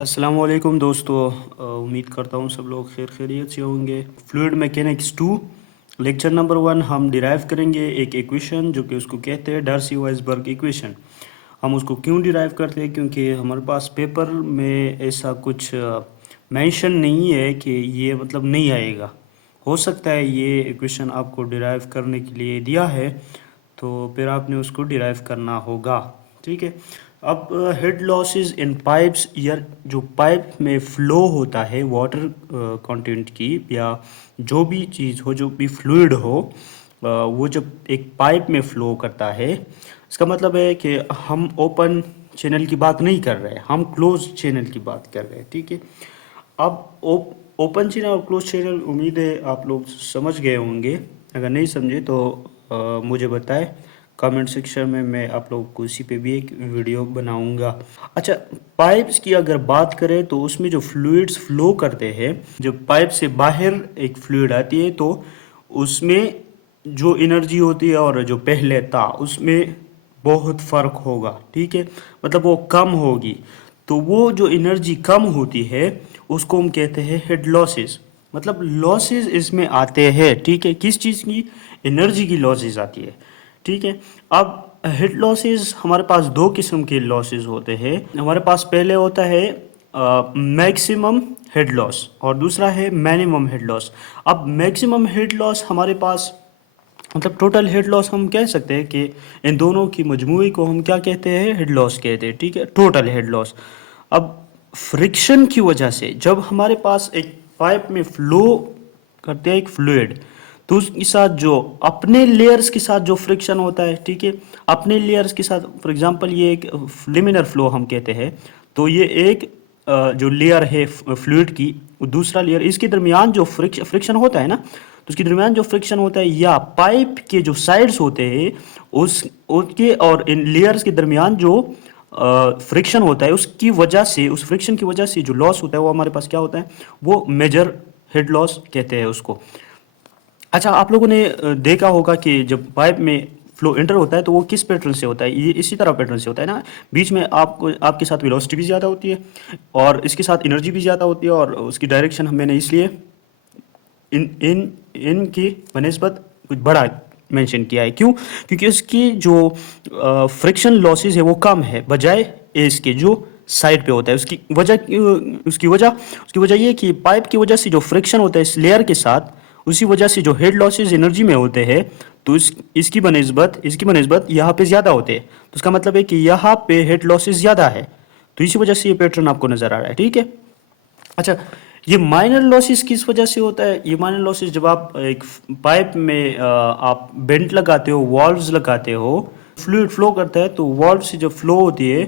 अस्सलामुअलैकुम दोस्तों। उम्मीद करता हूँ सब लोग खैर खैरियत से होंगे। फ्लूइड मैकेनिक्स 2 लेक्चर नंबर 1 हम डिराइव करेंगे एक इक्वेशन जो कि उसको कहते हैं डार्सी-वाइसबर्ग इक्वेशन। हम उसको क्यों डिराइव करते हैं? क्योंकि हमारे पास पेपर में ऐसा कुछ मेंशन नहीं है कि ये मतलब नहीं आएगा। हो सकता है ये इक्वेशन आपको डिराइव करने के लिए दिया है तो फिर आपने उसको डिराइव करना होगा। ठीक है। अब हेड लॉसेस इन पाइप्स, या जो पाइप में फ़्लो होता है वाटर कंटेंट की, या जो भी चीज़ हो, जो भी फ्लूइड हो, वो जब एक पाइप में फ़्लो करता है, इसका मतलब है कि हम ओपन चैनल की बात नहीं कर रहे हैं, हम क्लोज चैनल की बात कर रहे हैं। ठीक है। अब ओपन चैनल और क्लोज चैनल उम्मीद है आप लोग समझ गए होंगे। अगर नहीं समझे तो मुझे बताएं कमेंट सेक्शन में, मैं आप लोगों को इसी पे भी एक वीडियो बनाऊंगा। अच्छा, पाइप्स की अगर बात करें तो उसमें जो फ्लूइड्स फ्लो करते हैं, जब पाइप से बाहर एक फ्लूइड आती है तो उसमें जो एनर्जी होती है और जो पहले था उसमें बहुत फ़र्क होगा। ठीक है, मतलब वो कम होगी। तो वो जो एनर्जी कम होती है उसको हम कहते हैं हेड लॉसेस। मतलब लॉसेस इसमें आते हैं। ठीक है, किस चीज़ की? एनर्जी की लॉसेस आती है। ठीक है। अब हेड लॉसेस हमारे पास दो किस्म के लॉसेस होते हैं। हमारे पास पहले होता है मैक्सिमम हेड लॉस और दूसरा है मिनिमम हेड लॉस। अब मैक्सिमम हेड लॉस हमारे पास, मतलब टोटल हेड लॉस हम कह सकते हैं कि इन दोनों की मजमूई को हम क्या कहते हैं? हेड लॉस कहते हैं। ठीक है, टोटल हेड लॉस। अब फ्रिक्शन की वजह से जब हमारे पास एक पाइप में फ्लो करते हैं एक फ्लूइड, तो उसके साथ जो अपने लेयर्स के साथ जो फ्रिक्शन होता है, ठीक है, अपने लेयर्स के साथ, फॉर एग्जांपल ये एक लिमिनर फ्लो हम कहते हैं, तो ये एक जो लेयर है फ्लूइड की, दूसरा लेयर, इसके दरमियान जो फ्रिक्शन होता है ना, तो उसके दरमियान जो फ्रिक्शन होता है या पाइप के जो साइड्स होते हैं उसके और इन लेयर्स के दरमियान जो फ्रिक्शन होता है, उसकी वजह से, उस फ्रिक्शन की वजह से जो लॉस होता है वो हमारे पास क्या होता है? वो मेजर हेड लॉस कहते हैं उसको। अच्छा, आप लोगों ने देखा होगा कि जब पाइप में फ्लो एंटर होता है तो वो किस पैटर्न से होता है? ये इसी तरह पैटर्न से होता है ना। बीच में आपको, आपके साथ वेलोसिटी भी ज़्यादा होती है और इसके साथ एनर्जी भी ज़्यादा होती है, और उसकी डायरेक्शन मैंने इसलिए इन इन इनकी बनस्बत कुछ बड़ा मेंशन किया है। क्यों? क्योंकि उसकी जो फ्रिक्शन लॉसेस है वो कम है बजाय इसके जो साइड पे होता है। उसकी वजह ये है कि पाइप की वजह से जो फ्रिक्शन होता है इस लेयर के साथ, उसी वजह से जो हेड लॉसेस एनर्जी में होते हैं, तो इसकी बनस्बत यहाँ पे ज़्यादा होते हैं। तो इसका मतलब है कि यहाँ पे हेड लॉसेस ज़्यादा है, तो इसी वजह से ये पैटर्न आपको नज़र आ रहा है। ठीक है। अच्छा, ये माइनर लॉसेस किस वजह से होता है? ये माइनर लॉसेस जब आप एक पाइप में आप बेंट लगाते हो, वॉल्व्स लगाते हो, फ्लूइड फ्लो करता है, तो वॉल्व से जब फ्लो होती है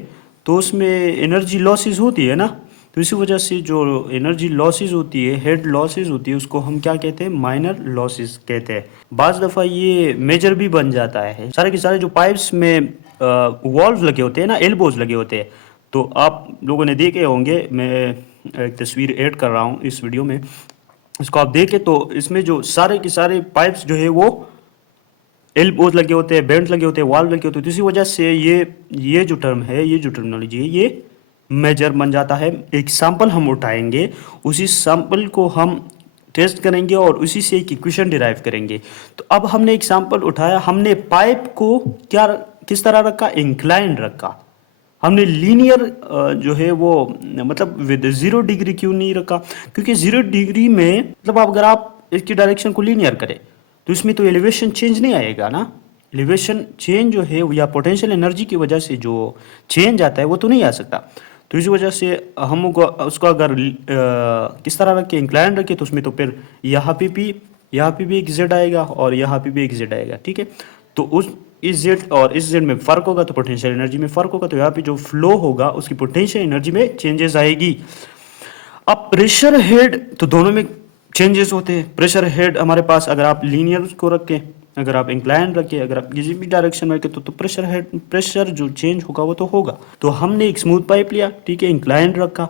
तो उसमें एनर्जी लॉसेस होती है ना। तो इसी वजह से जो एनर्जी लॉसेस होती है, हेड लॉसेस होती है, उसको हम क्या कहते हैं? माइनर लॉसेस कहते हैं। बाज़ दफ़ा ये मेजर भी बन जाता है। सारे के सारे जो पाइप्स में वॉल्व लगे होते हैं ना, एल्बोज लगे होते हैं, तो आप लोगों ने देखे होंगे, मैं एक तस्वीर ऐड कर रहा हूँ इस वीडियो में, इसको आप देखें तो इसमें जो सारे के सारे पाइप्स जो है वो एल्बोज लगे होते हैं, बेंट लगे होते हैं, वाल्व लगे होते हैं। तो इसी वजह से ये जो टर्म है, ये जो टर्मिनोलॉजी है, ये मेजर बन जाता है। एक सैंपल हम उठाएंगे, उसी सैंपल को हम टेस्ट करेंगे और उसी से एक इक्वेशन डिराइव करेंगे। तो अब हमने एक सैंपल उठाया, हमने पाइप को क्या, किस तरह रखा? इंक्लाइंड रखा। हमने लीनियर जो है वो, मतलब विद 0 डिग्री क्यों नहीं रखा? क्योंकि 0 डिग्री में मतलब अगर आप इसकी डायरेक्शन को लीनियर करें तो इसमें तो एलिवेशन चेंज नहीं आएगा ना। एलिवेशन चेंज जो है या पोटेंशियल एनर्जी की वजह से जो चेंज आता है वो तो नहीं आ सकता। तो इस वजह से हम उसको अगर किस तरह रखें? इंक्लाइन रखें, तो उसमें तो फिर यहाँ पे भी एक जेड आएगा और यहाँ पे भी एक जेड आएगा। ठीक है। तो उस इस जेड और इस जेड में फ़र्क होगा तो पोटेंशियल एनर्जी में फ़र्क होगा, तो यहाँ पे जो फ्लो होगा उसकी पोटेंशियल एनर्जी में चेंजेस आएगी। अब प्रेशर हेड, तो दोनों में चेंजेस होते हैं। प्रेशर हेड हमारे पास, अगर आप लीनियर को रखें, अगर आप इंक्लाइन रखें, अगर आप किसी भी डायरेक्शन में रखें, तो प्रेशर जो चेंज होगा वो तो होगा। तो हमने एक स्मूथ पाइप लिया, ठीक है, इंक्लाइन रखा,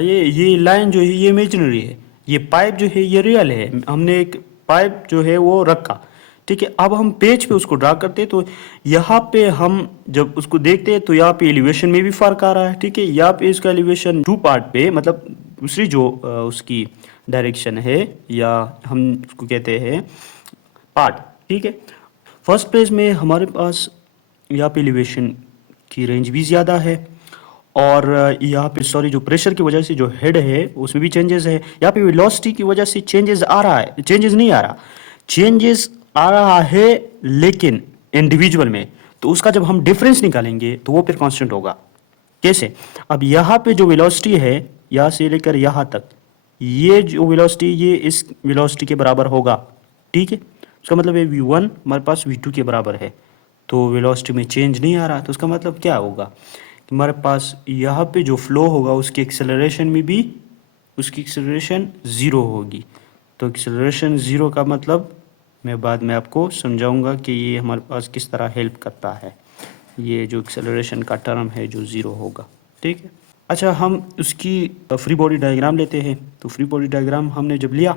ये लाइन जो है ये इमेजिनरी है, ये पाइप जो है ये रियल है। हमने एक पाइप जो है वो रखा, ठीक है। अब हम पेज पे उसको ड्रा करते हैं तो यहाँ पे हम जब उसको देखते हैं तो यहाँ पे एलिवेशन में भी फर्क आ रहा है, ठीक है। यहाँ पे इसका एलिवेशन टू पार्ट पे, मतलब दूसरी जो उसकी डायरेक्शन है या हम उसको कहते हैं पार्ट, ठीक है। फर्स्ट पेज में हमारे पास यहाँ पे एलिवेशन की रेंज भी ज़्यादा है और यहाँ पे सॉरी जो प्रेशर की वजह से जो हेड है उसमें भी चेंजेस है। यहाँ पे वेलोसिटी की वजह से चेंजेस आ रहा है, चेंजेस नहीं आ रहा, चेंजेस आ रहा है लेकिन इंडिविजुअल में, तो उसका जब हम डिफरेंस निकालेंगे तो वो फिर कांस्टेंट होगा। कैसे? अब यहाँ पे जो वेलोसिटी है यहाँ से लेकर यहाँ तक, ये जो वेलोसिटी ये इस वेलोसिटी के बराबर होगा, ठीक है। उसका मतलब है v1 हमारे पास v2 के बराबर है, तो वेलोसिटी में चेंज नहीं आ रहा, तो उसका मतलब क्या होगा कि हमारे पास यहाँ पे जो फ्लो होगा उसकी एक्सेलरेशन में भी उसकी एक्सेलरेशन ज़ीरो होगी। तो एक्सेलरेशन ज़ीरो का मतलब मैं बाद में आपको समझाऊंगा कि ये हमारे पास किस तरह हेल्प करता है, ये जो एक्सेलरेशन का टर्म है जो ज़ीरो होगा, ठीक है। अच्छा, हम उसकी फ्री बॉडी डायग्राम लेते हैं। तो फ्री बॉडी डायग्राम हमने जब लिया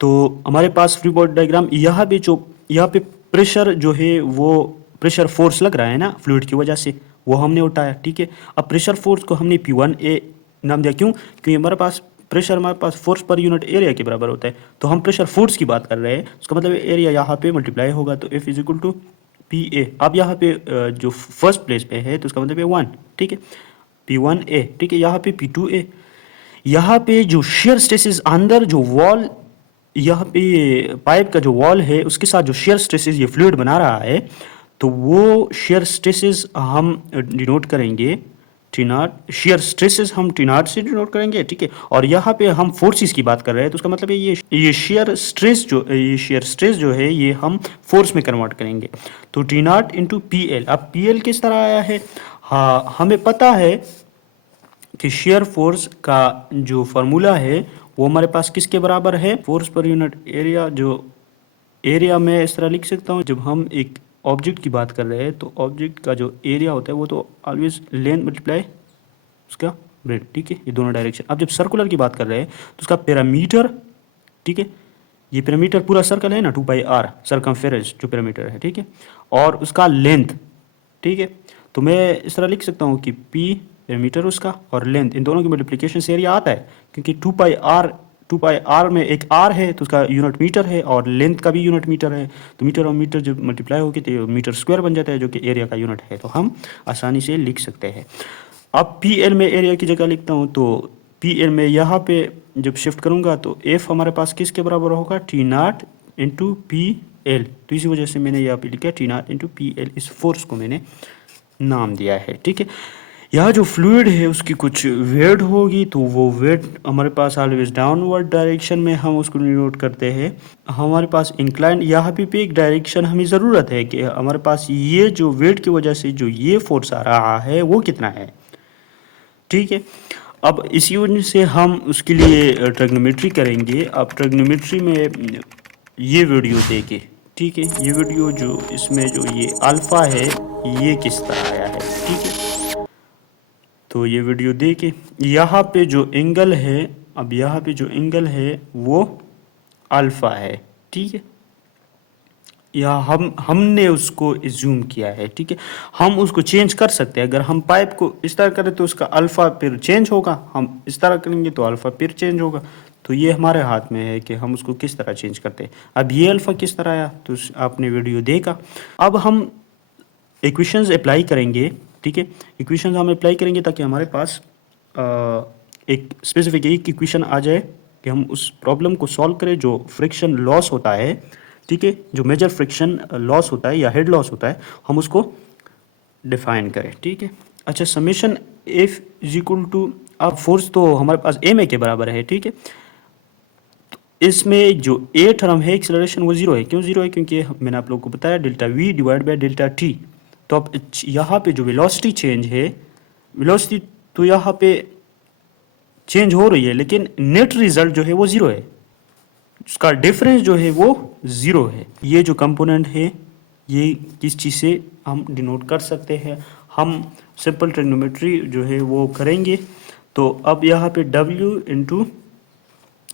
तो हमारे पास फ्री बॉडी डायग्राम यहाँ पे जो यहाँ पे प्रेशर जो है वो प्रेशर फोर्स लग रहा है ना फ्लूइड की वजह से, वो हमने उठाया, ठीक है। अब प्रेशर फोर्स को हमने P1A नाम दिया, क्यों? क्योंकि हमारे पास प्रेशर हमारे पास फोर्स पर यूनिट एरिया के बराबर होता है, तो हम प्रेशर फोर्स की बात कर रहे हैं, उसका मतलब एरिया यहाँ पे मल्टीप्लाई होगा, तो F is equal to PA। अब यहाँ पे जो फर्स्ट प्लेस पे है तो उसका मतलब है 1, ठीक है, P1A, ठीक है। यहाँ पे P2A, यहाँ पे जो शेयर स्ट्रेसेस अंदर जो वॉल, यहाँ पे पाइप का जो वॉल है उसके साथ जो शेयर स्ट्रेसेस ये फ्लूइड बना रहा है, तो वो शेयर स्ट्रेसेस हम डिनोट करेंगे टी नॉट, शेयर स्ट्रेसेस हम टी नॉट से डिनोट करेंगे, ठीक है। और यहाँ पे हम फोर्सेस की बात कर रहे हैं, तो उसका मतलब है ये शेयर स्ट्रेस जो है ये हम फोर्स में कन्वर्ट करेंगे, तो T not into P L. अब पी एल किस तरह आया है? हाँ, हमें पता है कि शेयर फोर्स का जो फार्मूला है वो हमारे पास किसके बराबर है? Force per unit area. जो एरिया में इस तरह लिख सकता हूँ, जब हम एक ऑब्जेक्ट की बात कर रहे हैं तो ऑब्जेक्ट का जो एरिया होता है वो तो ऑलवेज लेंथ मल्टीप्लाई उसका ब्रेड, ठीक है, ये दोनों डायरेक्शन। अब जब सर्कुलर की बात कर रहे हैं तो उसका पैरामीटर, ठीक है, ये पैरामीटर पूरा सर्कल है ना, 2πr सर्कमफेरेंस जो पैरामीटर है, ठीक है, और उसका लेंथ, ठीक है। तो मैं इस तरह लिख सकता हूँ कि p पैरामीटर उसका और लेंथ, इन दोनों की मल्टीप्लिकेशन से एरिया आता है, क्योंकि 2πr में एक r है तो उसका यूनिट मीटर है और लेंथ का भी यूनिट मीटर है, तो मीटर और मीटर जब मल्टीप्लाई होगी तो मीटर स्क्वायर बन जाता है जो कि एरिया का यूनिट है, तो हम आसानी से लिख सकते हैं। अब पी एल में एरिया की जगह लिखता हूँ, तो पी एल में यहाँ पे जब शिफ्ट करूँगा तो एफ हमारे पास किसके बराबर होगा? T not into P L. तो इसी वजह से मैंने यहाँ पे लिखा T not into P L, इस फोर्स को मैंने नाम दिया है, ठीक है। यहाँ जो फ्लूइड है उसकी कुछ वेट होगी, तो वो वेट हमारे पास ऑलवेज डाउनवर्ड डायरेक्शन में हम उसको नोट करते हैं। हमारे पास इंक्लाइन यहाँ पे एक डायरेक्शन हमें ज़रूरत है कि हमारे पास ये जो वेट की वजह से जो ये फोर्स आ रहा है वो कितना है, ठीक है। अब इसी वजह से हम उसके लिए ट्रिग्नोमेट्री करेंगे। अब ट्रिग्नोमेट्री में ये वीडियो देखे, ठीक है, ये वीडियो जो इसमें जो ये अल्फ़ा है ये किस तरह आया है, ठीक है। तो ये वीडियो देखे, यहाँ पे जो एंगल है, अब यहाँ पे जो एंगल है वो अल्फ़ा है, ठीक है, या हमने उसको एज्यूम किया है, ठीक है। हम उसको चेंज कर सकते हैं, अगर हम पाइप को इस तरह करें तो उसका अल्फ़ा फिर चेंज होगा, हम इस तरह करेंगे तो अल्फ़ा फिर चेंज होगा, तो ये हमारे हाथ में है कि हम उसको किस तरह चेंज करते हैं। अब ये अल्फ़ा किस तरह आया तो आपने वीडियो देखा। अब हम इक्वेशंस अप्लाई करेंगे, ठीक है, इक्वेशंस हम अप्लाई करेंगे ताकि हमारे पास एक स्पेसिफिक एक इक्वेशन आ जाए कि हम उस प्रॉब्लम को सॉल्व करें जो फ्रिक्शन लॉस होता है, ठीक है, जो मेजर फ्रिक्शन लॉस होता है या हेड लॉस होता है, हम उसको डिफाइन करें, ठीक है। अच्छा, summation F is equal to, अब फोर्स तो हमारे पास एम ए के बराबर है, ठीक है। इसमें जो ए टर्म है एक्सेलरेशन वो जीरो है, क्यों जीरो है? क्योंकि मैंने आप लोगों को बताया delta we divide by delta T. तो अब यहाँ पे जो वेलोसिटी चेंज है, वेलोसिटी तो यहाँ पे चेंज हो रही है लेकिन नेट रिजल्ट जो है वो जीरो है, उसका डिफरेंस जो है वो ज़ीरो है। ये जो कंपोनेंट है ये किस चीज़ से हम डिनोट कर सकते हैं? हम सिंपल ट्रिग्नोमेट्री जो है वो करेंगे। तो अब यहाँ पे W इंटू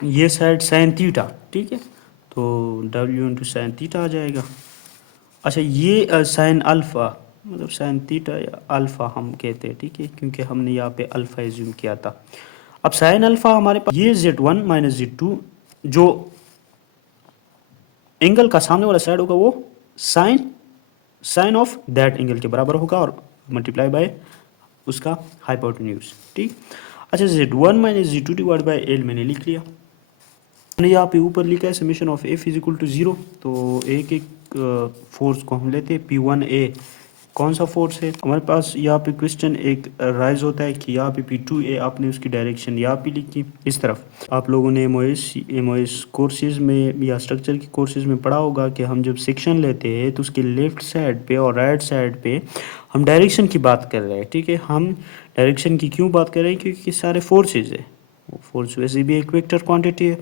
ये साइड साइन थीटा, ठीक है, तो डब्ल्यू इंटू साइन थीटा आ जाएगा। अच्छा ये साइन अल्फ़ा मतलब साइन थीटा या अल्फ़ा हम कहते हैं, ठीक है, क्योंकि हमने यहाँ पे अल्फ़ा एज्यूम किया था। अब साइन अल्फ़ा हमारे पास ये Z1 माइनस Z2 जो एंगल का सामने वाला साइड होगा वो साइन ऑफ दैट एंगल के बराबर होगा और मल्टीप्लाई बाय उसका हाइपोटेन्यूज, ठीक। अच्छा Z1 minus Z2 divide by L मैंने लिख लिया। हमने यहाँ पे ऊपर लिखा है summation of F is equal to 0। तो एक एक फोर्स को हम लेते हैं। P1A कौन सा फोर्स है हमारे पास, यहाँ पे क्वेश्चन एक राइज होता है कि यहाँ पे P2A आपने उसकी डायरेक्शन यहाँ पे लिखी इस तरफ। आप लोगों ने एमओएस कोर्सेज में या स्ट्रक्चर की कोर्सेज में पढ़ा होगा कि हम जब सेक्शन लेते हैं तो उसके लेफ्ट साइड पे और राइट साइड पे हम डायरेक्शन की बात कर रहे हैं, ठीक है। हम डायरेक्शन की क्यों बात कर रहे हैं, क्योंकि सारे फोर्सेज है, वो फोर्स वैसे भी एक वेक्टर क्वांटिटी है।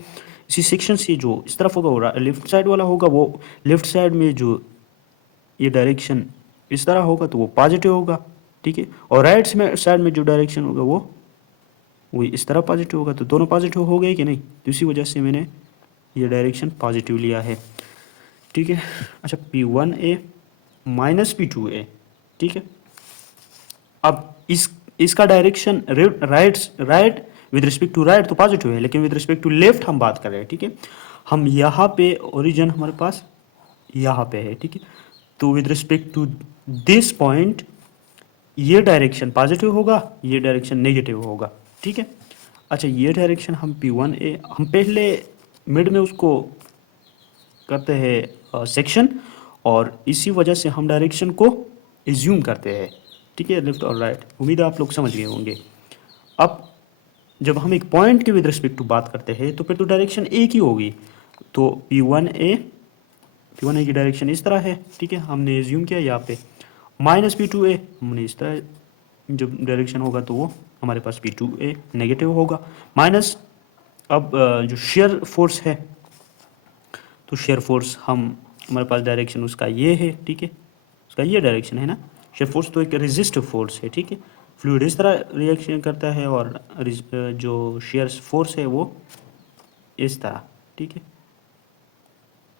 इसी सेक्शन से जो इस तरफ होगा वो लेफ्ट साइड वाला होगा, वो लेफ्ट साइड में जो ये डायरेक्शन इस तरह होगा तो वो पॉजिटिव होगा, ठीक है। और राइट साइड में जो डायरेक्शन होगा वो इस तरह पॉजिटिव होगा, तो दोनों पॉजिटिव हो गए कि नहीं, तो इसी वजह से मैंने ये डायरेक्शन पॉजिटिव लिया है, ठीक है। अच्छा P1A माइनस P2A, ठीक है। अब इसका direction right with respect to right तो पॉजिटिव है, लेकिन विद रिस्पेक्ट टू लेफ्ट हम बात कर रहे हैं, ठीक है। हम यहाँ पे ओरिजिन हमारे पास यहाँ पे है, ठीक है। तो with respect to this point ये डायरेक्शन पॉजिटिव होगा, ये डायरेक्शन नेगेटिव होगा, ठीक है। अच्छा ये डायरेक्शन हम P1A हम पहले मिड में उसको करते हैं सेक्शन, और इसी वजह से हम डायरेक्शन को एज्यूम करते हैं, ठीक है, लेफ्ट और राइट। उम्मीद है आप लोग समझ गए होंगे। अब जब हम एक पॉइंट के विद रिस्पेक्ट टू बात करते हैं तो फिर तो डायरेक्शन एक ही होगी। तो P1A की डायरेक्शन इस तरह है, ठीक है, हमने एज्यूम किया यहाँ पे। माइनस P2A हमने इस तरह जब डायरेक्शन होगा तो वो हमारे पास P2A नेगेटिव होगा माइनस। अब जो शेयर फोर्स है तो शेयर फोर्स हमारे पास डायरेक्शन उसका ये है, ठीक है, उसका ये डायरेक्शन है ना। शेयर फोर्स तो एक रेजिस्टिव फोर्स है, ठीक है। फ्लूइड इस तरह रिएक्शन करता है और जो शेयर फोर्स है वो इस तरह, ठीक है।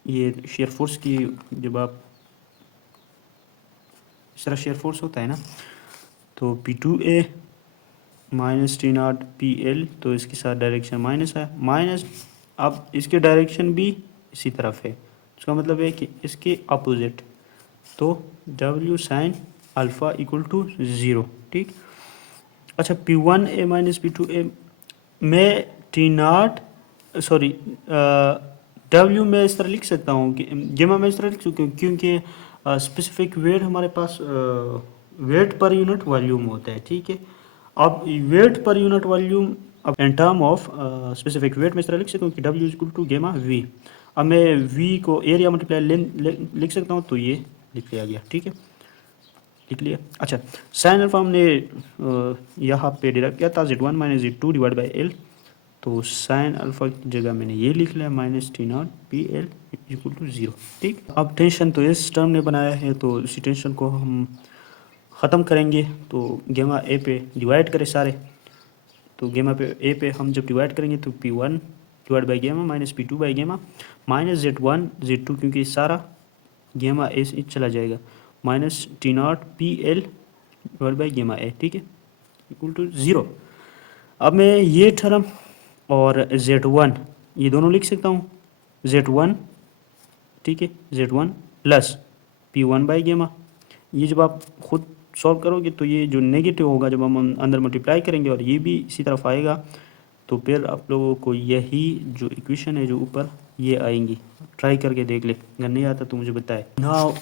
ये शेयर फोर्स की जब आप इस तरह शेयर फोर्स होता है ना, तो P2A माइनस T0 PL, तो इसके साथ डायरेक्शन माइनस है माइनस। अब इसके डायरेक्शन भी इसी तरफ है, इसका मतलब है कि इसके अपोजिट, तो W sine alpha equal to 0, ठीक। अच्छा P1A माइनस P2A में T0 सॉरी W में इस तरह लिख सकता हूँ कि गेमा में इस तरह लिख सकता हूँ क्योंकि स्पेसिफिक वेट हमारे पास वेट पर यूनिट वॉल्यूम होता है, ठीक है। अब वेट पर यूनिट वॉल्यूम अब in term of specific weight में इस तरह लिख सकता हूँ कि W इक्वल टू गेमा V। अब मैं V को एरिया मल्टीप्लाई लिख सकता हूँ, तो ये लिख लिया गया, ठीक है, लिख लिया। अच्छा साइन अल्फा हमने यहाँ पे डिराइव किया था Z1 minus Z2 divide by L, तो साइन अल्फा की जगह मैंने ये लिख लिया minus T0 PL equal to 0, ठीक। अब टेंशन तो इस टर्म ने बनाया है, तो इसी टेंशन को हम ख़त्म करेंगे। तो गेमा ए पे डिवाइड करें सारे, तो गेमा पे ए पे हम जब डिवाइड करेंगे तो P1 divide by gamma minus P2 by gamma minus Z1 Z2, क्योंकि सारा गेमा ए से चला जाएगा, minus T0 PL divide by gamma ए, ठीक है, इक्वल टू 0। अब मैं ये टर्म और Z1 ये दोनों लिख सकता हूँ, Z1, ठीक है, Z1 प्लस P1 बाई गेमा। ये जब आप खुद सॉल्व करोगे तो ये जो नेगेटिव होगा जब हम अंदर मल्टीप्लाई करेंगे और ये भी इसी तरफ आएगा, तो फिर आप लोगों को यही जो इक्वेशन है जो ऊपर ये आएंगी। ट्राई करके देख ले, अगर नहीं आता तो मुझे बताए। नाउ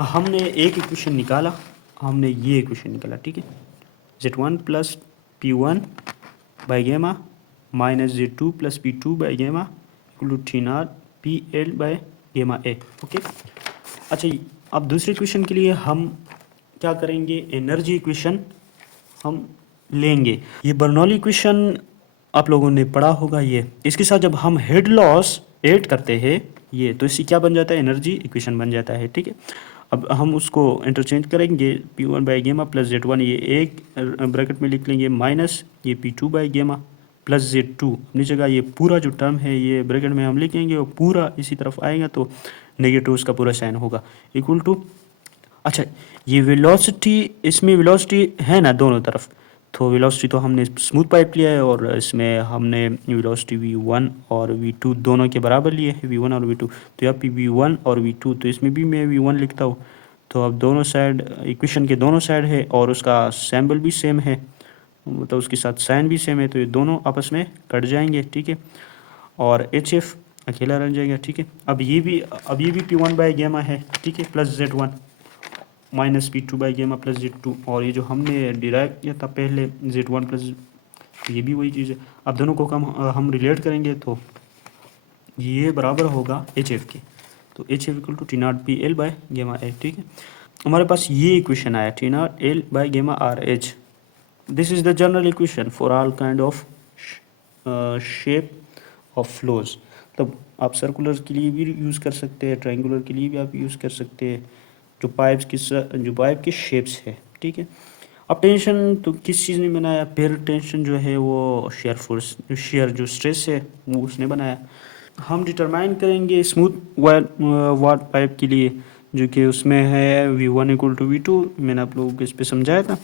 हमने एक इक्वेशन निकाला, हमने ये इक्वेशन निकाला, ठीक है, Z1 plus P1 by gamma minus Z2 plus P2 by gamma equal to T0 PL by gamma A, okay. अच्छा अब दूसरे इक्वेशन के लिए हम क्या करेंगे, एनर्जी इक्वेशन हम लेंगे। ये बर्नौली इक्वेशन आप लोगों ने पढ़ा होगा, ये इसके साथ जब हम हेड लॉस ऐड करते हैं ये, तो इससे क्या बन जाता है, एनर्जी इक्वेशन बन जाता है, ठीक है। अब हम उसको इंटरचेंज करेंगे, P1 बाई गेमा प्लस Z1 ये एक ब्रैकेट में लिख लेंगे माइनस ये P2 बाई गेमा प्लस Z2 अपनी जगह ये पूरा जो टर्म है ये ब्रैकेट में हम लिखेंगे और पूरा इसी तरफ आएगा तो नेगेटिव उसका पूरा साइन होगा इक्वल टू। अच्छा, ये वेलोसिटी, इसमें वेलोसिटी है ना दोनों तरफ, तो वेलोसिटी तो हमने स्मूथ पाइप लिया है और इसमें हमने वेलोसिटी V1 और V2 दोनों के बराबर लिए है, V1 और V2। तो यहाँ पे V1 और V2, तो इसमें भी मैं V1 लिखता हूँ। तो अब दोनों साइड इक्वेशन के दोनों साइड है और उसका सिंबल भी सेम है, मतलब उसके साथ साइन भी सेम है, तो ये दोनों आपस में कट जाएंगे, ठीक है। और HF अकेला रह जाएगा, ठीक है। अब ये भी P1 बाई गेमा है, ठीक है, plus Z1 minus P2 by गेमा प्लस Z2, और ये जो हमने डिराइव किया था पहले Z1 प्लस, ये भी वही चीज़ है। अब दोनों को हम रिलेट करेंगे तो ये बराबर होगा HF के, तो HF equal to T0 PL by gamma H, ठीक है। हमारे पास ये इक्वेशन आया T0 L बाई गेमा RH। This is the general equation for all kind of shape of flows. तब आप सर्कुलर के लिए भी यूज़ कर सकते हैं, ट्रायंगुलर के लिए भी आप यूज़ कर सकते हैं, जो पाइप के शेप्स है, ठीक है। अब टेंशन तो किस चीज़ ने बनाया, फिर टेंशन जो है वो शेयर फोर्स, शेयर जो स्ट्रेस है वो उसने बनाया। हम डिटरमाइन करेंगे स्मूथ वाट पाइप के लिए, जो कि उसमें है V1 इक्वल टू V2, मैंने आप लोगों को इस पर समझाया था।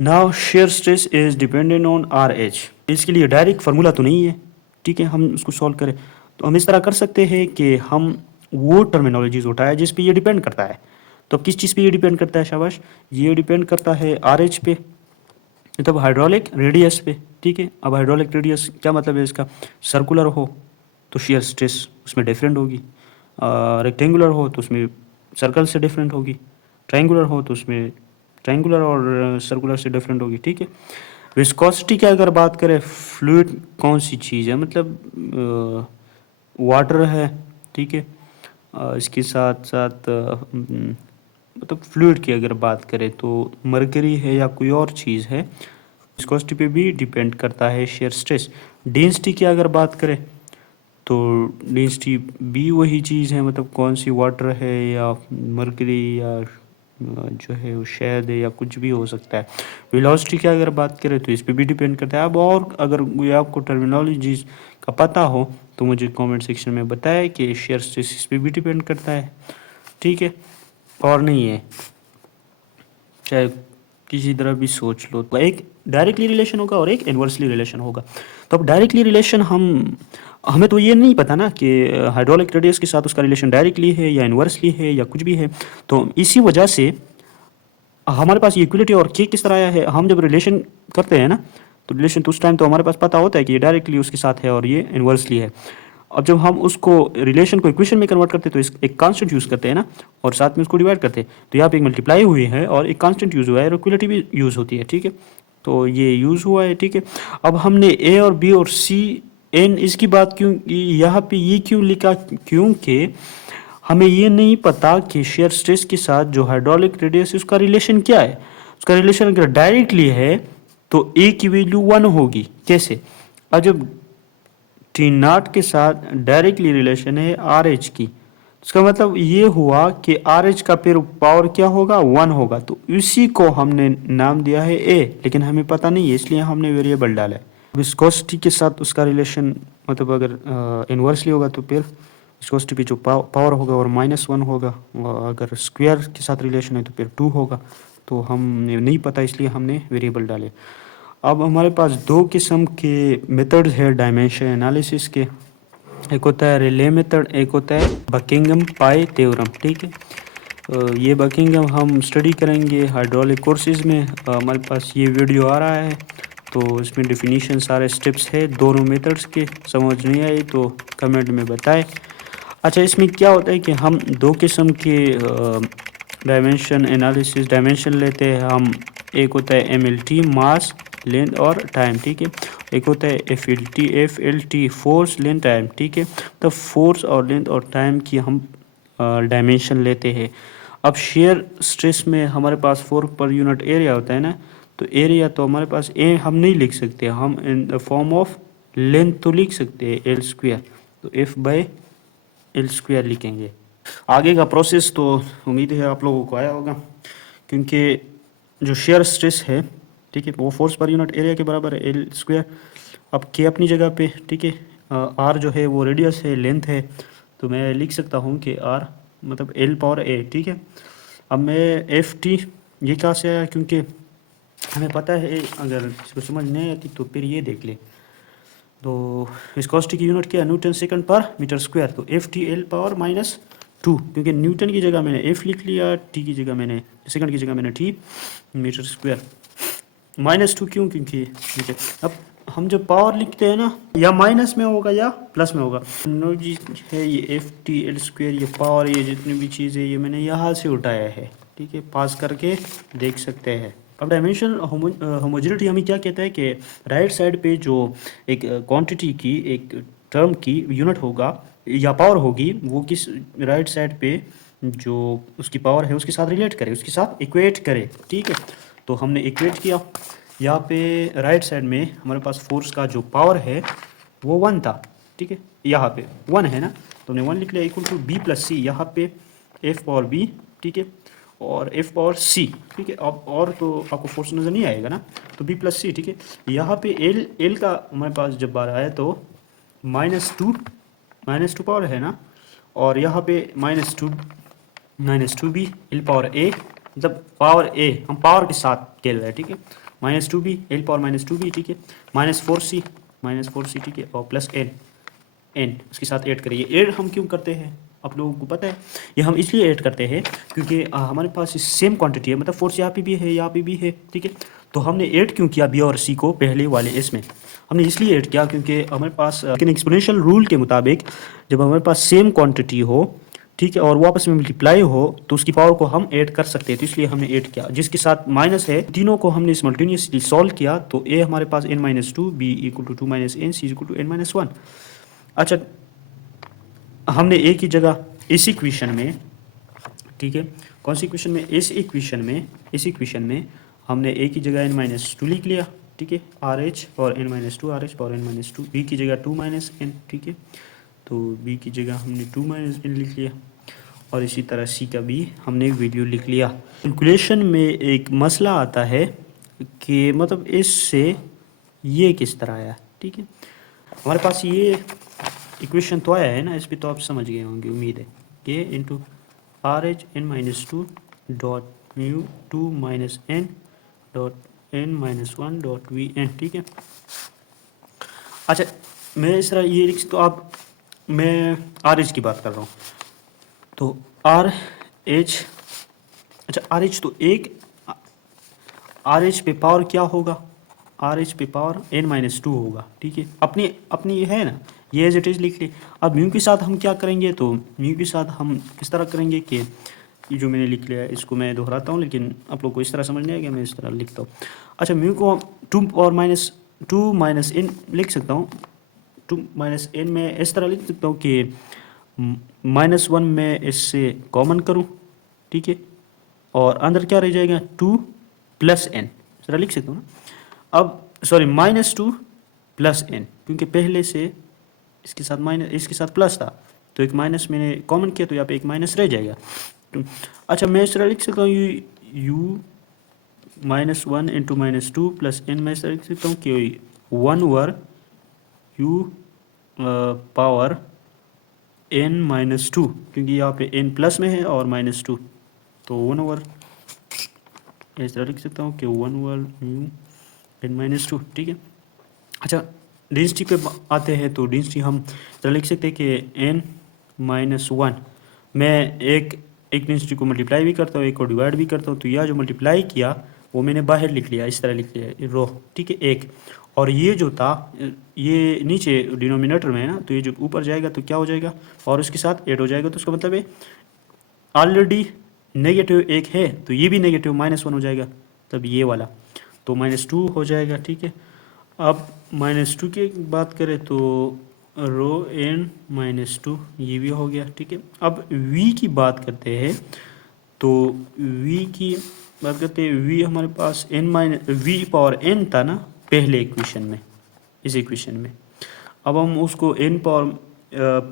Now shear stress is dependent on RH। इसके लिए डायरेक्ट फार्मूला तो नहीं है, ठीक है, हम उसको सॉल्व करें तो हम इस तरह कर सकते हैं कि हम वो टर्मिनोलॉजीज उठाए जिस पे ये डिपेंड करता है। तो अब किस चीज़ पे ये डिपेंड करता है, शाबाश, ये डिपेंड करता है RH पे, मतलब हाइड्रोलिक रेडियस पे, ठीक है। अब हाइड्रोलिक रेडियस क्या मतलब है इसका, सर्कुलर हो तो शेयर स्ट्रेस उसमें डिफरेंट होगी, रेक्टेंगुलर हो तो उसमें सर्कल से डिफरेंट होगी, ट्रायंगुलर हो तो उसमें ट्रायंगुलर और सर्कुलर से डिफरेंट होगी, ठीक है। विस्कोसिटी की अगर बात करें, फ्लूइड कौन सी चीज़ है, मतलब वाटर है, ठीक है, इसके साथ साथ मतलब फ्लूइड की अगर बात करें तो मरकरी है या कोई और चीज़ है, विस्कोसिटी पे भी डिपेंड करता है शेयर स्ट्रेस। डेंसिटी की अगर बात करें तो डेंसिटी भी वही चीज़ है, मतलब कौन सी वाटर है या मरकरी या जो है वो शहद है या कुछ भी हो सकता है। वेलोसिटी की अगर बात करें तो इस पे भी डिपेंड करता है। अब और अगर कोई आपको टर्मिनोलॉजी का पता हो तो मुझे कमेंट सेक्शन में बताएं कि शेयर स्ट्रेस इस पे भी डिपेंड करता है, ठीक है, और नहीं है, चाहे किसी तरह भी सोच लो। तो एक डायरेक्टली रिलेशन होगा और एक इन्वर्सली रिलेशन होगा। तो अब डायरेक्टली रिलेशन हमें तो ये नहीं पता ना कि हाइड्रोलिक रेडियस के साथ उसका रिलेशन डायरेक्टली है या इन्वर्सली है या कुछ भी है, तो इसी वजह से हमारे पास ये इक्वलिटी और के किस तरह आया है। हम जब रिलेशन करते हैं ना, तो रिलेशन तो उस टाइम तो हमारे पास पता होता है कि ये डायरेक्टली उसके साथ है और ये इन्वर्सली है। अब जब हम उसको रिलेशन को इक्वेशन में कन्वर्ट करते हैं तो इस एक कांस्टेंट यूज़ करते हैं ना, और साथ में उसको डिवाइड करते हैं, तो यहाँ पे एक मल्टीप्लाई हुई है और एक कांस्टेंट यूज़ हुआ है और इक्वलिटी भी यूज़ होती है, ठीक है। तो ये यूज़ हुआ है, ठीक है। अब हमने ए और बी और सी एन इसकी बात क्यों यहाँ पे ये क्यों लिखा, क्योंकि हमें ये नहीं पता कि शेयर स्ट्रेस के साथ जो हाइड्रोलिक रेडियस है उसका रिलेशन क्या है। उसका रिलेशन अगर डायरेक्टली है तो ए की वैल्यू 1 होगी। कैसे, अब जब T0 के साथ डायरेक्टली रिलेशन है RH की, इसका मतलब ये हुआ कि RH का फिर पावर क्या होगा, 1 होगा, तो इसी को हमने नाम दिया है A, लेकिन हमें पता नहीं है इसलिए हमने वेरिएबल डाला है। विस्कोसिटी के साथ उसका रिलेशन मतलब अगर इन्वर्सली होगा तो फिर विस्कोसिटी पे जो पावर होगा और -1 होगा, और अगर स्क्वायर के साथ रिलेशन है तो फिर 2 होगा, तो हमें नहीं पता इसलिए हमने वेरिएबल डाले। अब हमारे पास दो किस्म के मेथड्स है डायमेंशन एनालिसिस के, एक होता है रिले मेथड, एक होता है बकिंघम पाई थ्योरम, ठीक है। ये बकिंघम हम स्टडी करेंगे हाइड्रोलिक कोर्सेज में। हमारे पास ये वीडियो आ रहा है तो इसमें डेफिनेशन सारे स्टेप्स है दोनों मेथड्स के, समझ नहीं आई तो कमेंट में बताएं। अच्छा, इसमें क्या होता है कि हम दो किस्म के डायमेंशन एनालिसिस डायमेंशन लेते हैं हम, एक होता है MLT मास लेंथ और टाइम, ठीक है, एक होता है FLT फोर्स लेंथ टाइम, ठीक है। तो फोर्स और लेंथ और टाइम की हम डायमेंशन लेते हैं। अब शेयर स्ट्रेस में हमारे पास 4 पर यूनिट एरिया होता है ना, तो एरिया तो हमारे पास हम नहीं लिख सकते, हम in the form of length तो लिख सकते हैं L², तो F/L² लिखेंगे। आगे का प्रोसेस तो उम्मीद है आप लोगों को आया होगा, क्योंकि जो शेयर स्ट्रेस है ठीक है, वो फोर्स पर यूनिट एरिया के बराबर है एल स्क्वायर। अब के अपनी जगह पे, ठीक है, आर जो है वो रेडियस है, लेंथ है, तो मैं लिख सकता हूँ कि आर मतलब एल पावर ए, ठीक है। अब मैं एफ टी ये कहाँ से आया, क्योंकि हमें पता है, अगर इसको समझ नहीं आती तो फिर ये देख ले। तो विस्कोसिटी की यूनिट क्या है, न्यूटन सेकंड पर मीटर स्क्वायर, तो एफ टी एल पावर -2, क्योंकि न्यूटन की जगह मैंने एफ लिख लिया, टी की जगह मैंने, सेकंड की जगह मैंने टी मीटर स्क्वायर। -2 क्यों, क्योंकि ठीक है, अब हम जब पावर लिखते हैं ना, या माइनस में होगा या प्लस में होगा। जी है ये एफ टी एल स्क्वायर, ये पावर, ये जितनी भी चीज़ें ये मैंने यहाँ से उठाया है, ठीक है, पास करके देख सकते हैं। अब डायमेंशनल होमोजेनिटी हमें क्या कहता है कि राइट साइड पे जो एक क्वांटिटी की, एक टर्म की यूनिट होगा या पावर होगी, वो किस राइट साइड पे जो उसकी पावर है उसके साथ रिलेट करे, उसके साथ इक्वेट करे, ठीक है। तो हमने इक्वेट किया, यहाँ पे राइट साइड में हमारे पास फोर्स का जो पावर है वो 1 था, ठीक है, यहाँ पे 1 है ना, तो हमने 1 लिख लिया, इक्वल टू बी प्लस सी, यहाँ पे एफ पावर बी, ठीक है, और एफ पावर सी, ठीक है। अब और तो आपको फोर्स नज़र नहीं आएगा ना, तो बी प्लस सी, ठीक है। यहाँ पे एल का हमारे पास जब बार आया तो -2 पावर है ना, और यहाँ पे -2 बी एल पावर ए, मतलब पावर ए हम पावर के साथ खेल रहे हैं, ठीक है, -2 बी एल पावर -2 बी, ठीक है, -4 सी, ठीक है, और प्लस एन उसके साथ ऐड करिए। ऐड हम क्यों करते हैं, आप लोगों को पता है, ये हम इसलिए ऐड करते हैं क्योंकि हमारे पास सेम क्वांटिटी है, मतलब फोर्स यहाँ पे भी है, यहाँ पे भी है, ठीक है। तो हमने ऐड क्यों किया बी और सी को पहले वाले इसमें, हमने इसलिए ऐड किया क्योंकि हमारे पास लेकिन एक्सपोनेंशियल रूल के मुताबिक जब हमारे पास सेम क्वांटिटी हो, ठीक है, और वो आपस में मल्टीप्लाई हो, तो उसकी पावर को हम ऐड कर सकते हैं, तो इसलिए हमने ऐड किया। जिसके साथ माइनस है, तीनों को हमने सिमल्टेनियसली सॉल्व किया, तो ए हमारे पास n-2, B equal to 2 - n, C equal to n-1। अच्छा, हमने ए की जगह इस इक्वेशन में, ठीक है, कौन सी इक्वेशन में, इस इक्वेशन में हमने ए की जगह n-2 लिख लिया, ठीक है, आर एच और n-2, आर एच और n-2, बी की जगह 2 - n, ठीक है, तो बी की जगह हमने 2 - n लिख लिया, और इसी तरह सी का भी हमने वैल्यू लिख लिया। कैलकुलेशन में एक मसला आता है कि मतलब इससे ये किस तरह आया, ठीक है, हमारे पास ये इक्वेशन तो आया है ना, इस पर तो आप समझ गए होंगे, उम्मीद है, K into R H n-2 dot mu 2 - n dot n-1 dot V N, ठीक है। अच्छा, मैं इस तरह ये लिख, तो आप, मैं आर एच की बात कर रहा हूँ, तो आर एच, अच्छा आर एच तो एक, आर एच पे पावर क्या होगा, आर एच पे पावर n-2 होगा, ठीक है, अपनी अपनी ये है ना, ये एज इट इज़ लिख ली। अब म्यू के साथ हम क्या करेंगे, तो म्यू के साथ हम इस तरह करेंगे कि ये जो मैंने लिख लिया है इसको मैं दोहराता हूँ, लेकिन आप लोग को इस तरह समझ नहीं आएगा, मैं इस तरह लिखता हूँ। अच्छा, म्यू को 2 - n लिख सकता हूँ, 2 - n में इस तरह लिख सकता हूँ कि -1 में इससे कॉमन करूँ, ठीक है, और अंदर क्या रह जाएगा, 2 + n, इस तरह लिख सकता हूँ ना। अब सॉरी, -2 + n, क्योंकि पहले से इसके साथ माइनस, इसके साथ प्लस था, तो एक माइनस मैंने कॉमन किया, तो यहाँ पे एक माइनस रह जाएगा। तो अच्छा, मैं इस तरह लिख सकता हूँ, u -1 इंटू -2 + n, मैं इस तरह लिख सकता हूँ कि 1/u पावर n-2, क्योंकि यहाँ पे n प्लस में है और -2, तो 1/, इस तरह लिख सकता हूँ कि 1/μ n-2, ठीक है। अच्छा, डेंसिटी पे आते हैं, तो डेंसिटी हम तरह लिख सकते हैं कि n-1, मैं एक डेंसिटी को मल्टीप्लाई भी करता हूँ, एक को डिवाइड भी करता हूँ, तो यह जो मल्टीप्लाई किया वो मैंने बाहर लिख लिया, इस तरह लिख लिया रो, ठीक है, एक, और ये जो था ये नीचे डिनोमिनेटर में है ना, तो ये जो ऊपर जाएगा तो क्या हो जाएगा, और उसके साथ ऐड हो जाएगा, तो उसका मतलब है ऑलरेडी नेगेटिव एक है, तो ये भी नेगेटिव -1 हो जाएगा, तब ये वाला तो -2 हो जाएगा, ठीक है। अब -2 की बात करें तो रो n-2 ये भी हो गया, ठीक है। अब v की बात करते हैं, तो v की बात करते हैं, v हमारे पास v पावर n था ना पहले इक्वेशन में, इस इक्वेशन में, अब हम उसको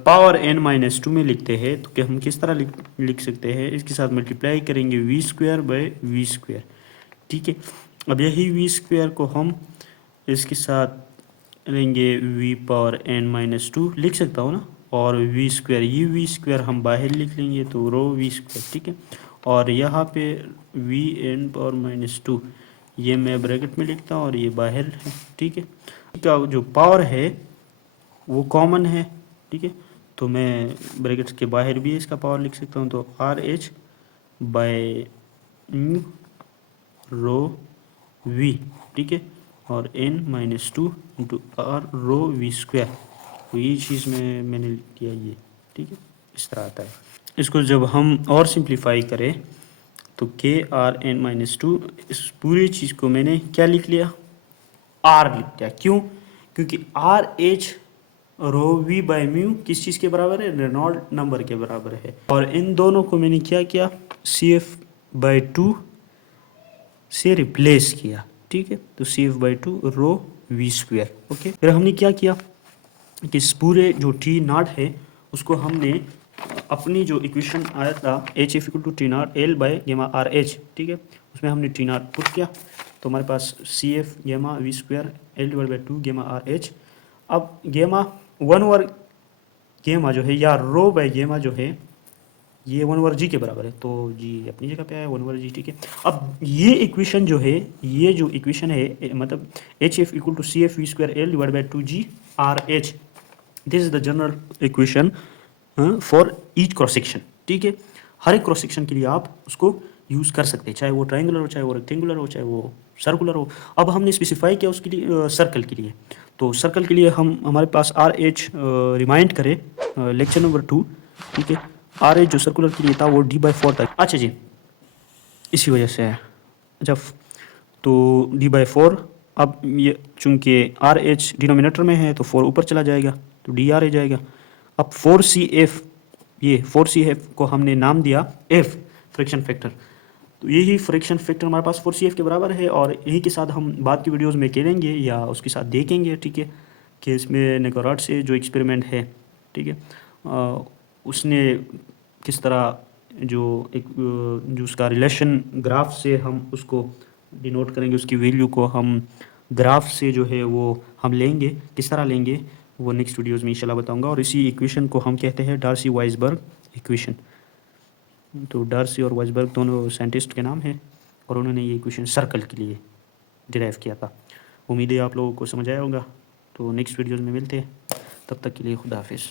पावर n-2 में लिखते हैं, तो क्या हम किस तरह लिख सकते हैं, इसके साथ मल्टीप्लाई करेंगे v² / v², ठीक है। अब यही वी स्क्वायर को हम इसके साथ लेंगे वी पावर n माइनस 2 लिख सकता हूँ ना, और वी स्क्वायर, ये वी स्क्वायर हम बाहर लिख लेंगे तो रो वी स्क्वायर, ठीक है। और यहाँ पे वी n पावर माइनस 2 ये मैं ब्रैकेट में लिखता हूँ और ये बाहर है, ठीक है। इसका जो पावर है वो कॉमन है, ठीक है, तो मैं ब्रैकेट्स के बाहर भी इसका पावर लिख सकता हूँ, तो R H by rho V, ठीक है, और n minus 2 into R rho V square, तो ये चीज़ में मैंने लिख दिया ये, ठीक है, इस तरह आता है। इसको जब हम और सिंप्लीफाई करें तो के आर एन माइनस 2, इस पूरी चीज़ को मैंने क्या लिख लिया, आर लिख दिया। क्यों? क्योंकि R H rho V by mu किस चीज़ के बराबर है, रेनॉल्ड नंबर के बराबर है। और इन दोनों को मैंने क्या किया, सी एफ बाई 2 से रिप्लेस किया, ठीक है, तो C F by 2 rho V square, okay. फिर हमने क्या किया कि इस पूरे जो टी नॉट है उसको हमने अपनी जो इक्वेशन आया था H F equal to T not L by gamma R H, ठीक है, उसमें हमने टी नॉट पुट किया, तो हमारे पास C F gamma V square L divide by 2 gamma R H. अब गेमा 1 ओवर गेमा जो है या रो बाई गेमा जो है ये 1 ओवर जी के बराबर है, तो जी अपनी जगह पे आया 1 ओवर जी, ठीक है। अब ये इक्वेशन जो है, ये जो इक्वेशन है मतलब H F equal to C F V square L divide by 2 G R H, this is the general equation for each cross section, ठीक है। हर एक क्रॉस सेक्शन के लिए आप उसको यूज़ कर सकते हैं, चाहे वो ट्राइंगुलर हो, चाहे वो रेक्टेंगुलर हो, चाहे वो सर्कुलर हो। अब हमने स्पेसिफाई किया उसके लिए सर्कल के लिए, तो सर्कल के लिए हम हमारे पास आर एच रिमाइंड करें लेक्चर नंबर 2, ठीक है। आर एच जो सर्कुलर के लिए था वो डी बाई 4 था, अच्छा जी, इसी वजह से है। अच्छा, तो डी बाई 4, अब ये चूंकि आर एच डिनोमिनेटर में है तो 4 ऊपर चला जाएगा तो डी आर आ जाएगा। अब 4CF, ये 4CF को हमने नाम दिया F, फ्रिक्शन फैक्टर, तो यही फ्रिक्शन फैक्टर हमारे पास 4CF के बराबर है। और यही के साथ हम बाद की वीडियोस में खेलेंगे या उसके साथ देखेंगे, ठीक है, कि इसमें नेकोराट से जो एक्सपेरिमेंट है, ठीक है, उसने किस तरह जो एक जो उसका रिलेशन ग्राफ से हम उसको डिनोट करेंगे, उसकी वैल्यू को हम ग्राफ से जो है वो हम लेंगे, किस तरह लेंगे वो नेक्स्ट वीडियोस में इंशाल्लाह बताऊंगा। और इसी इक्वेशन को हम कहते हैं डार्सी वाइसबर्ग इक्वेशन। तो डार्सी और वाइसबर्ग दोनों साइंटिस्ट के नाम हैं और उन्होंने ये इक्वेशन सर्कल के लिए डिराइव किया था। उम्मीद है आप लोगों को समझ आया होगा। तो नेक्स्ट वीडियोस में मिलते हैं, तब तक के लिए खुदा हाफिज़।